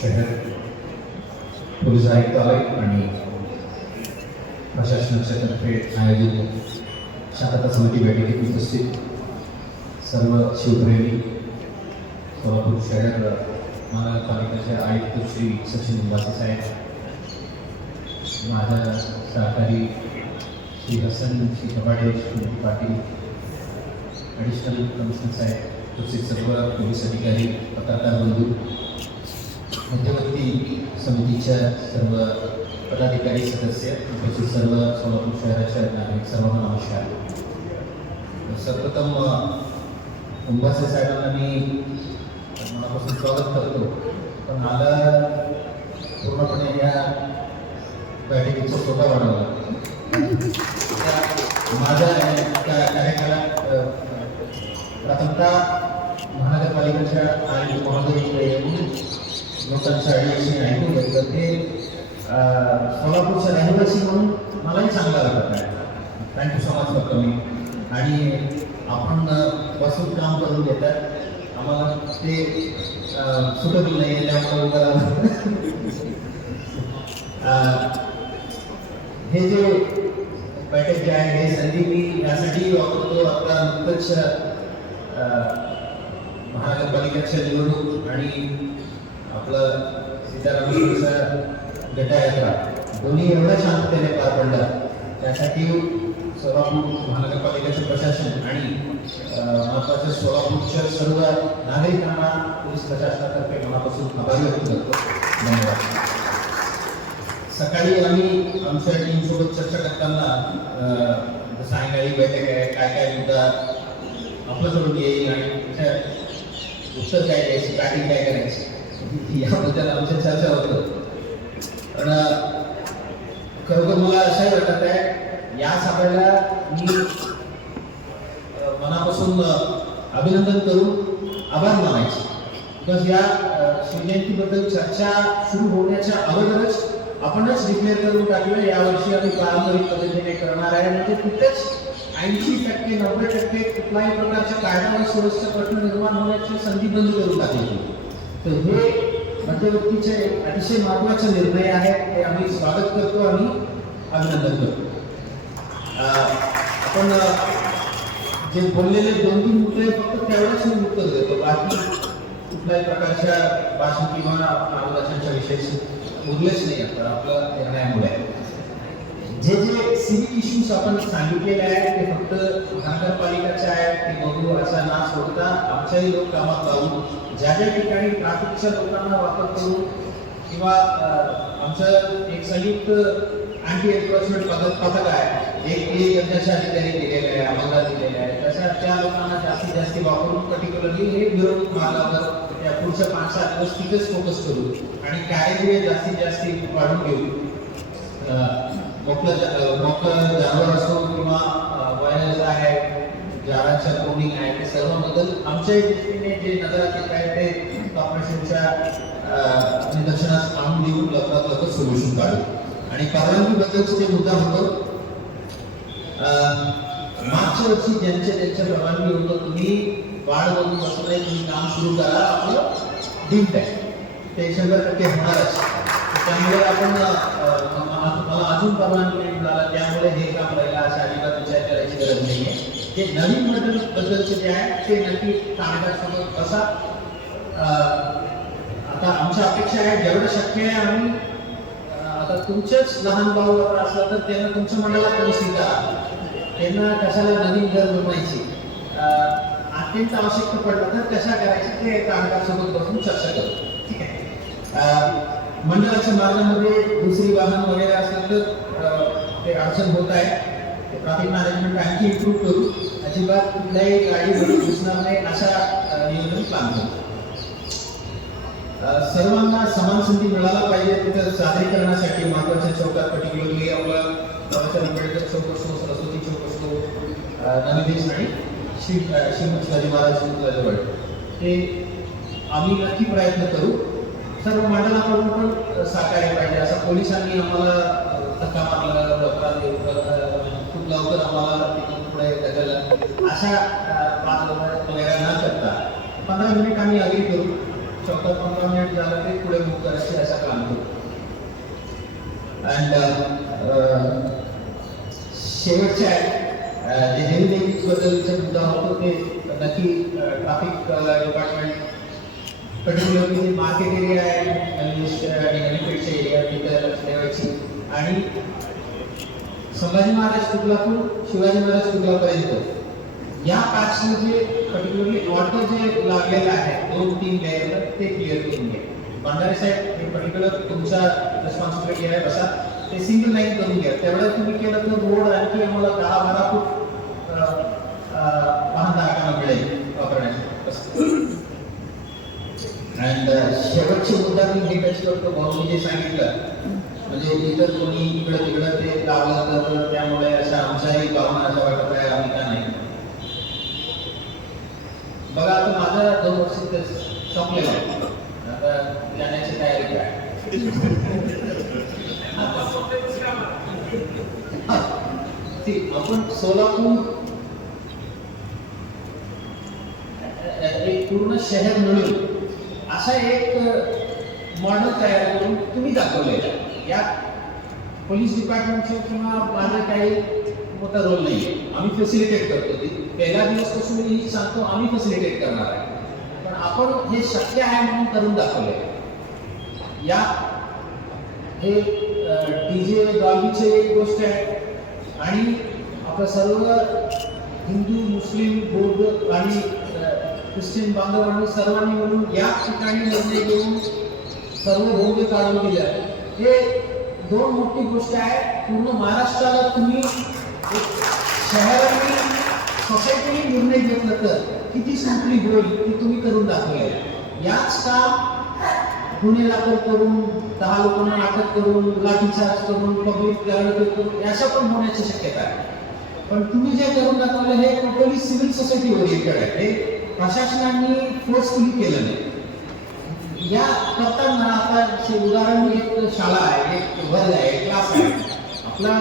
शहर पोलीस आयुक्तालय आणि प्रशासनाच्या तर्फे आयोजित शांतता समिती बैठकीत उपस्थित सर्व शिवप्रेमी सोलापूर शहर महानगरपालिकेचे आयुक्त श्री सचिन निवासी साहेब माझ्या सहकारी श्री हसन श्री कपाडे श्री पाटील ॲडिशनल कमिशनर साहेब तसेच सर्व पोलीस अधिकारी पत्रकार बंधू मध्यवर्ती समितीच्या सर्व पदाधिकारी सदस्य तसेच सर्व सोलापूर शहराच्या नागरिक सर्वांना नमस्कार. सर्वप्रथम उंबासे साहेबांना मी मनापासून स्वागत करतो. पण मला पूर्णपणे या बैठकीचा स्वतः वाढवला माझ्या कार्यकाळात प्राथमिकता प्रथमतः महानगरपालिकेच्या आणि महोदय लोकांचं ॲडमिशन ऐकून घेतलं ते सोलापूरचं रहिवासी म्हणून मलाही चांगला वाटत आहे. थँक्यू सो मच फक्त मी. आणि आपण बसून काम करून घेतात आम्हाला ते सुटेबल नाही आहे त्यामुळे हे जे पॅकेज जे आहे हे संधी मी यासाठी वापरतो. आता नुकतंच महानगरपालिकेच्या निवडणूक आणि आपलं सीतारामचा गटायात्रा दोन्ही एवढ्या शांततेने पार पडल्या. त्यासाठी सोलापूर महानगरपालिकेचे प्रशासन आणि महत्त्वाच्या सोलापूरच्या सर्व नागरिकांना पोलीस प्रशासनातर्फे मनापासून आभारी व्यक्त करतो. धन्यवाद. सकाळी आम्ही आमच्या टीमसोबत चर्चा करताना सायंकाळी बैठक आहे काय काय मुद्दा आपल्याकडून येईल आणि उत्तर काय द्यायचं बॅटिंग काय करायचं. याबद्दल आमच्या चर्चा होतो. पण खरोखर मला असंही वाटत आहे या सगळ्याला मी मनापासून अभिनंदन करून आभार मानायचे. बिकॉज या शिवजयंतीबद्दल चर्चा सुरू होण्याच्या अगोदरच आपणच डिक्लेअर करून टाकलं यावर्षी आम्ही पारंपरिक पद्धतीने करणार आहे. म्हणजे कुठेच ऐंशी टक्के नव्वद टक्के कुठल्याही प्रकारच्या कायदा व सुरक्षा प्रश्न निर्माण होण्याची संधी बंद करून टाकली तर हे मध्यवर्तीचे अतिशय महत्त्वाचे निर्णय आहे ते आम्ही स्वागत करतो आणि अभिनंदन करतो. अं, आपण जे बोललेले दोन तीन मुद्दे फक्त त्यावेळेस मी उत्तर देतो. बाकी कुठल्याही प्रकारच्या भाषण किंवा आंदोलनाच्या विषयी उरलेच नाही आपण आपल्या निर्णयामुळे. जे जे सिव्हिल इश्यूज आपण सांगितलेले आहेत ते फक्त महानगरपालिकाचे आहेत ते बघू असा आमच्याही लोक कामात लावून ज्या ज्या ठिकाणी ट्राफिकच्या लोकांना वापर करून किंवा आमचं एक संयुक्त अँटी एन्फोर्समेंट पथक पथक आहे. एक एक अधिकारी दिलेले आहे आम्हाला दिलेले आहे. तशा त्या लोकांना जास्तीत जास्त वापरून पर्टिक्युलरली हे विरोध मार्गावर त्या पुढच्या पाच सात दिवस तिथेच फोकस करू आणि काय जास्तीत जास्त वाढून घेऊ. अं, मोकळं मोकळं जानवर असो किंवा वायरस आहे झाडाच्या कोडिंग आहे ते सर्व बदल आमच्या दृष्टीने जे नजरात आहे ते कॉर्पोरेशनच्या निदर्शनास आणून देऊन लवकरात लवकर सोल्युशन काढू. आणि परवानगी बद्दलचा जे मुद्दा होतो मागच्या वर्षी ज्यांच्या त्यांच्या परवानगी होतं तुम्ही वाढ बघून बसत नाही तुम्ही काम सुरू करा आपलं डिंट आहे ते शंभर टक्के होणारच. त्यामुळे आपण मला अजून परवानगी नाही मिळाला त्यामुळे हे काम राहिला असा अजिबात विचार करायची गरज नाही आहे जे नवीन बद्दल बद्दलचे जे आहे ते नक्की कामगारसोबत कसा अं, आता आमच्या अपेक्षा आहे जेवढं शक्य आहे आम्ही आता तुमचेच लहान भाऊ वगैरे तर त्यांना तुमच्या मंडळात व्यवस्थित त्यांना कशाला नवीन घर बनवायची? अं, अत्यंत आवश्यकता पडलं तर कशा करायची ते कामगारसोबत बसून चर्चा करू. ठीक आहे. अं, मंडळाच्या मार्गामध्ये दुसरी वाहन वगैरे असलं तर अं, ते अडचण होत आहे. ट्रॅफिक मॅनेजमेंट आणखी इम्प्रूव्ह करू. अजिबात कुठल्याही गाडीमध्ये घुसणार नाही अशा नियोजन प्लॅन करू सर्वांना समान संधी मिळायला पाहिजे तिथं सादरीकरणासाठी महत्त्वाच्या चौकात पर्टिक्युलरली आपला बाबासाहेब आंबेडकर चौक असो सरस्वती चौक असो अं, नवी देश आणि श्री अं, श्रीमंत शिवाजी महाराज पुतळ्याजवळ ते आम्ही नक्की प्रयत्न करू. सर्व मंडळाकडून पण सहकार्य पाहिजे. असं पोलिसांनी आम्हाला धक्का मारला लवकरात अं, खूप लवकर आम्हाला तिथून पुढे ढकललं अशा पाच लोकांना वगैरे न करता पंधरा मिनिट आम्ही अग्री करू. चौदा पंधरा मिनिट झालं ते पुढे मूव करायचे असा काम करू. अँड शेवटच्या जे हेल्थ बद्दलचा मुद्दा होतो ते नक्की traffic department particularly market area आहे आणि बेनिफिटचे एरिया तिथं ठेवायची. आणि संभाजी महाराज कुटलापूर शिवाजी महाराज कुटलापर्यंत या पॅचमध्ये जे पर्टिक्युलरली वॉटर जे लागलेलं आहे दोन तीन लेअर ते क्लिअर करून घ्या. भंडारे साहेब हे पर्टिक्युलर तुमचा रिस्पॉन्सिबिलिटी आहे असा. ते सिंगल लाईन करून घ्या. तेवढं तुम्ही केलं तर रोड आणखी आम्हाला दहा बारा फूट अं, अं, वाहन धारकांना मिळेल वापरण्यासाठी अँड शेवटचे मुद्दा मी हे टच करतो भाऊ जे सांगितलं. म्हणजे इतर कोणी इकडं तिकडं ते लावलं तर त्यामुळे असं आमचाही भावना असं वाटत आहे आम्ही का नाही? बघा आता माझा दोन वर्ष इथे संपलेला आहे. आता जाण्याची तयारी काय? आपण सोलापूर एक पूर्ण शहर मिळून असा एक मॉडेल तयार करून तुम्ही दाखवलेला आहे. यात पोलीस डिपार्टमेंटचे किंवा माझा काही मोठा रोल नाही आहे आम्ही फॅसिलिटेट करतो ते. पहिल्या दिवसपासून मी सांगतो आम्ही फॅसिलिटेट करणार आहे. पण आपण हे शक्य आहे म्हणून करून दाखवले या हे डीजे डॉलीचे एक गोष्ट आहे. आणि आपलं सर्व हिंदू मुस्लिम बौद्ध आणि ख्रिश्चन बांधवांनी सर्वांनी म्हणून या ठिकाणी निर्णय घेऊन सर्व भोग्य काढून दिलं हे दोन मोठी गोष्ट आहे. पूर्ण महाराष्ट्राला तुम्ही शहरांनी शहराने सोसायटीने निर्णय घेतला तर किती सिंपली होईल ती तुम्ही करून दाखवले याच काम गुन्हे दाखल करून दहा लोकांना अटक करून लाठीचार्ज करून पब्लिक करून अशा पण होण्याची शक्यता आहे. पण तुम्ही जे करून दाखवलं हे टोटली सिव्हिल सोसायटी ओरिएंटेड आहे. हे प्रशासनाने फोर्सफुली केलं नाही. या करताना आता जे उदाहरण एक शाळा आहे एक वर्ग आहे क्लास आहे. आपला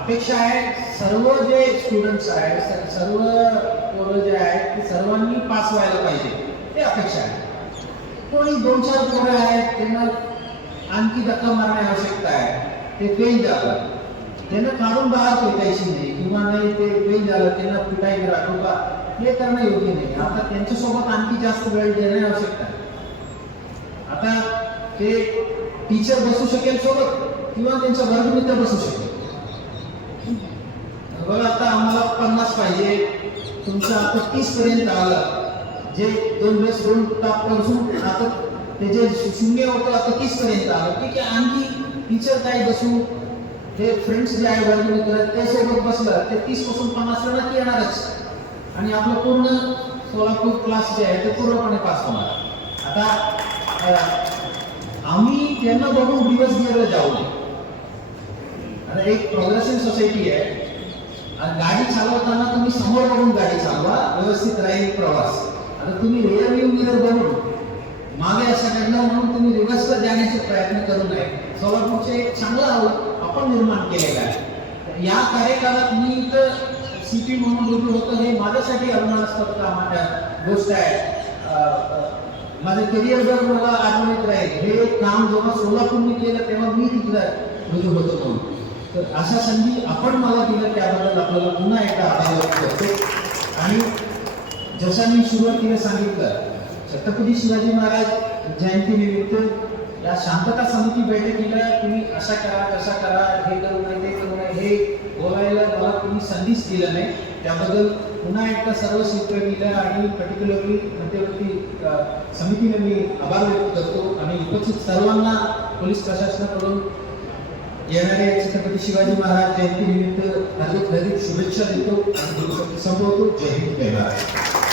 अपेक्षा आहे सर्व जे स्टुडंट्स आहेत सर्व पोरं जे आहेत ते सर्वांनी पास व्हायला पाहिजे. ते अपेक्षा आहे. कोणी दोन चार पोरं आहेत त्यांना आणखी धक्का मारणे आवश्यकता आहे. ते फेल झालं. त्यांना काढून बाहेर फेकायची नाही किंवा नाही ते फेल झालं त्यांना पिटाई राखू का हे करणं योग्य नाही. आता त्यांच्यासोबत आणखी जास्त वेळ देणे आवश्यकता आहे. आता ते टीचर बसू शकेल सोबत किंवा त्यांचा वर्गमित्र बसू शकेल. बघा आता आम्हाला पन्नास पाहिजे. तुमचं आता तीस पर्यंत आलं. जे दोन वेळेस दोन तापपासून आता ते जे शून्य होतं आता तीस पर्यंत आलं. ठीक आहे आणखी टीचर काय बसू? हे फ्रेंड्स जे आहे वर्गमित्र ते सोबत बसलं. ते तीसपासून पन्नास नक्की येणारच. आणि आपलं पूर्ण सोलापूर क्लास जे आहे ते पूर्णपणे पास होणार. आता आम्ही त्यांना बघून दिवस गेलं जाऊ नये आता एक प्रोग्रेसिव्ह सोसायटी आहे. आणि गाडी चालवताना तुम्ही समोर बघून गाडी चालवा व्यवस्थित राहील प्रवास. आता तुम्ही रिअरव्ह्यू मिरर बनवून मागे असं घडलं म्हणून तुम्ही रिव्हर्सवर जाण्याचे प्रयत्न करू नये. सोलापूरचे एक चांगला आपण निर्माण केलेला आहे. या कार्यकाळात मी इथं सिटी म्हणून रुजू होतं. हे माझ्यासाठी अभिमानास्पद कामाच्या गोष्ट आहे. माझं करिअर जर मला आठवणीत राहील हे काम जेव्हा सोलापूरने केलं तेव्हा मी तिथलं रुजू होतो म्हणून. तर अशा संधी आपण मला दिलं त्याबद्दल आपल्याला पुन्हा एकदा आभार व्यक्त करतो. आणि जसं मी सुरुवातीला सांगितलं छत्रपती शिवाजी महाराज जयंतीनिमित्त या शांतता समिती बैठकीला तुम्ही असा करा तसा करा हे करू नये ते करू नये हे बोलायला मला तुम्ही संधीच दिलं नाही. त्याबद्दल पुन्हा एकदा सर्व शेतकरीला आणि पर्टिक्युलरली मध्यवर्ती समितीने मी आभार व्यक्त करतो आणि उपस्थित सर्वांना पोलीस प्रशासनाकडून येणारे छत्रपती शिवाजी महाराज जयंती निमित्त हार्दिक हार्दिक शुभेच्छा देतो आणि संपवतो जय हिंद जय महाराज